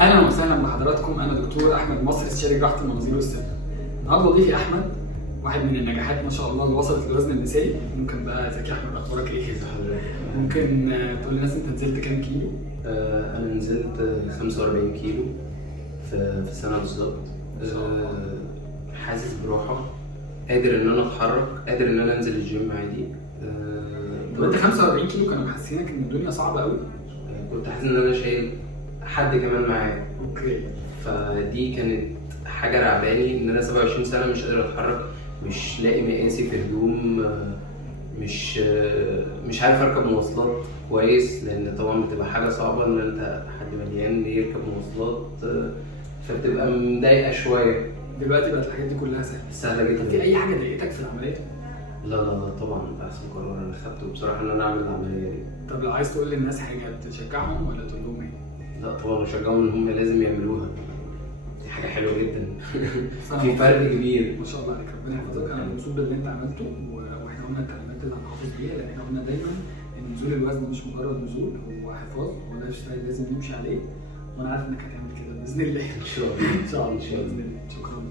اهلا وسهلا بحضراتكم. انا دكتور احمد مصر، استشاري جراحه المناظير والصدر. النهارده ضيفي احمد، واحد من النجاحات ما شاء الله اللي وصلت للوزن النسائي. ممكن بقى ازيك يا احمد، اخبارك ايه؟ ممكن تقول للناس انت نزلت كام كيلو؟ انا نزلت 45 كيلو في سنه بالظبط. حاسس براحه، قادر ان انا اتحرك، قادر ان انا انزل الجيم عادي. طب انت 45 كيلو كانوا محسينك ان الدنيا صعبه قوي؟ كنت حاسس ان انا شايل حد كمان معايا. اوكي. فدي كانت حاجه رعباني، ان انا 27 سنه مش قادر اتحرك، مش لاقي مقاسي في هدوم، مش عارف اركب مواصلات كويس، لان طبعا بتبقى حاجه صعبه ان انت حد مليان يركب مواصلات، فبتبقى مضايقه شويه. دلوقتي بقت الحاجات دي كلها سهله جدا. في اي حاجه ضايقتك في العمليه؟ لا لا لا طبعا، ده احسن قرار انا خدته بصراحه ان انا اعمل العمليه دي. طب لو عايز تقول للناس حاجه، تشجعهم ولا تقول لهم ايه؟ لا طبعا بشجعهم ان هم لازم يعملوها، دي حاجه حلوه جدا. في فرق فرق كبير. ما شاء الله عليك، ربنا يحفظك. انا مبسوط باللي انت عملته، واحنا قلنا التعليمات اللي هنحافظ بيها، لان احنا قلنا دايما ان نزول الوزن مش مجرد نزول، هو حفاظ ولايف ستايل لازم نمشي عليه. وانا عارف انك هتعمل كده باذن الله. ان شاء الله ان شاء الله ان شاء الله. باذن الله. شكرا.